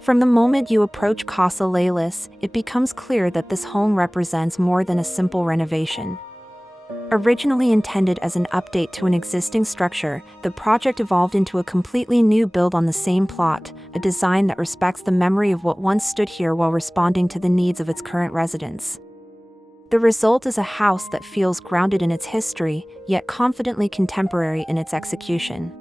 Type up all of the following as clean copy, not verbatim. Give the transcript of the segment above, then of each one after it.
From the moment you approach Casa Lelis, it becomes clear that this home represents more than a simple renovation. Originally intended as an update to an existing structure, the project evolved into a completely new build on the same plot, a design that respects the memory of what once stood here while responding to the needs of its current residents. The result is a house that feels grounded in its history, yet confidently contemporary in its execution.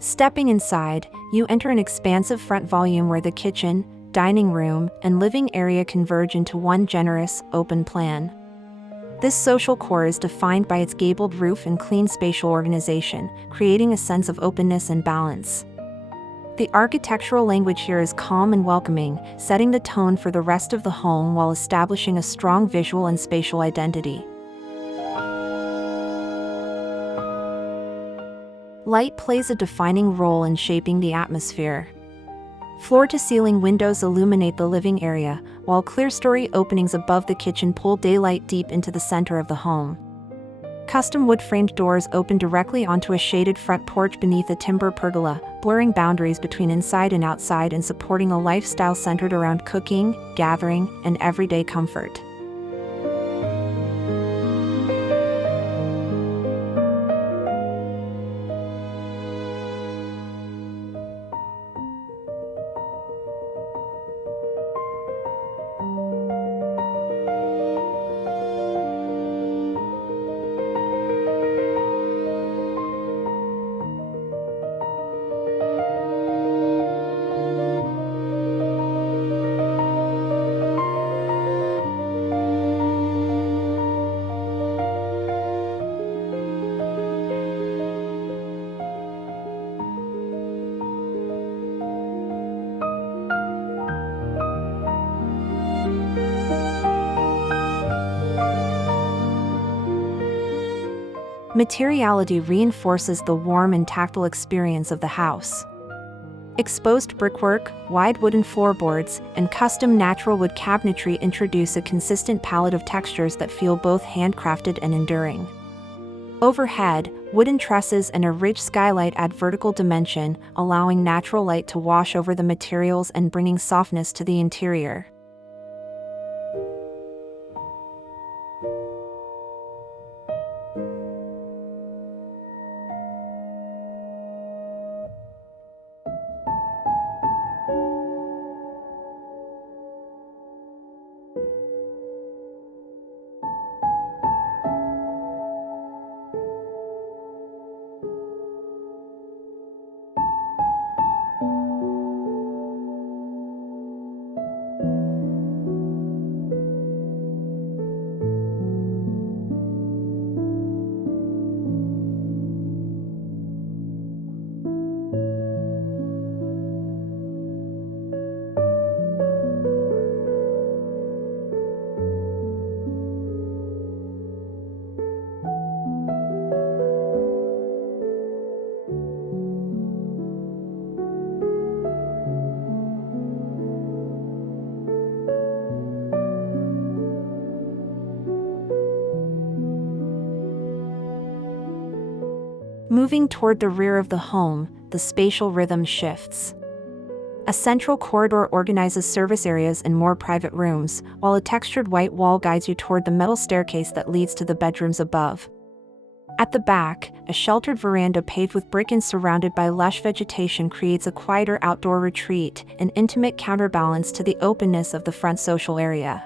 Stepping inside, you enter an expansive front volume where the kitchen, dining room, and living area converge into one generous, open plan. This social core is defined by its gabled roof and clean spatial organization, creating a sense of openness and balance. The architectural language here is calm and welcoming, setting the tone for the rest of the home while establishing a strong visual and spatial identity. Light plays a defining role in shaping the atmosphere. Floor-to-ceiling windows illuminate the living area, while clerestory openings above the kitchen pull daylight deep into the center of the home. Custom wood-framed doors open directly onto a shaded front porch beneath a timber pergola, blurring boundaries between inside and outside and supporting a lifestyle centered around cooking, gathering, and everyday comfort. Materiality reinforces the warm and tactile experience of the house. Exposed brickwork, wide wooden floorboards, and custom natural wood cabinetry introduce a consistent palette of textures that feel both handcrafted and enduring. Overhead, wooden trusses and a rich skylight add vertical dimension, allowing natural light to wash over the materials and bringing softness to the interior. Moving toward the rear of the home, the spatial rhythm shifts. A central corridor organizes service areas and more private rooms, while a textured white wall guides you toward the metal staircase that leads to the bedrooms above. At the back, a sheltered veranda paved with brick and surrounded by lush vegetation creates a quieter outdoor retreat, an intimate counterbalance to the openness of the front social area.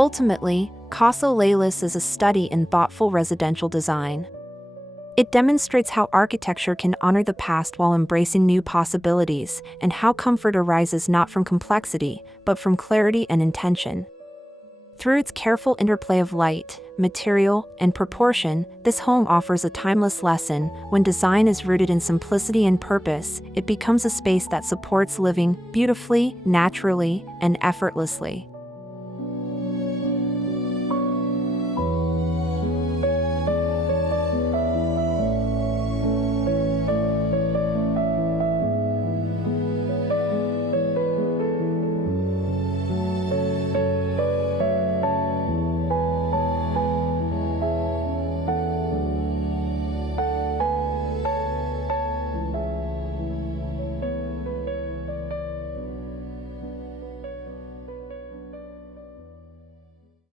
Ultimately, Casa Lelis is a study in thoughtful residential design. It demonstrates how architecture can honor the past while embracing new possibilities, and how comfort arises not from complexity, but from clarity and intention. Through its careful interplay of light, material, and proportion, this home offers a timeless lesson. When design is rooted in simplicity and purpose, it becomes a space that supports living beautifully, naturally, and effortlessly.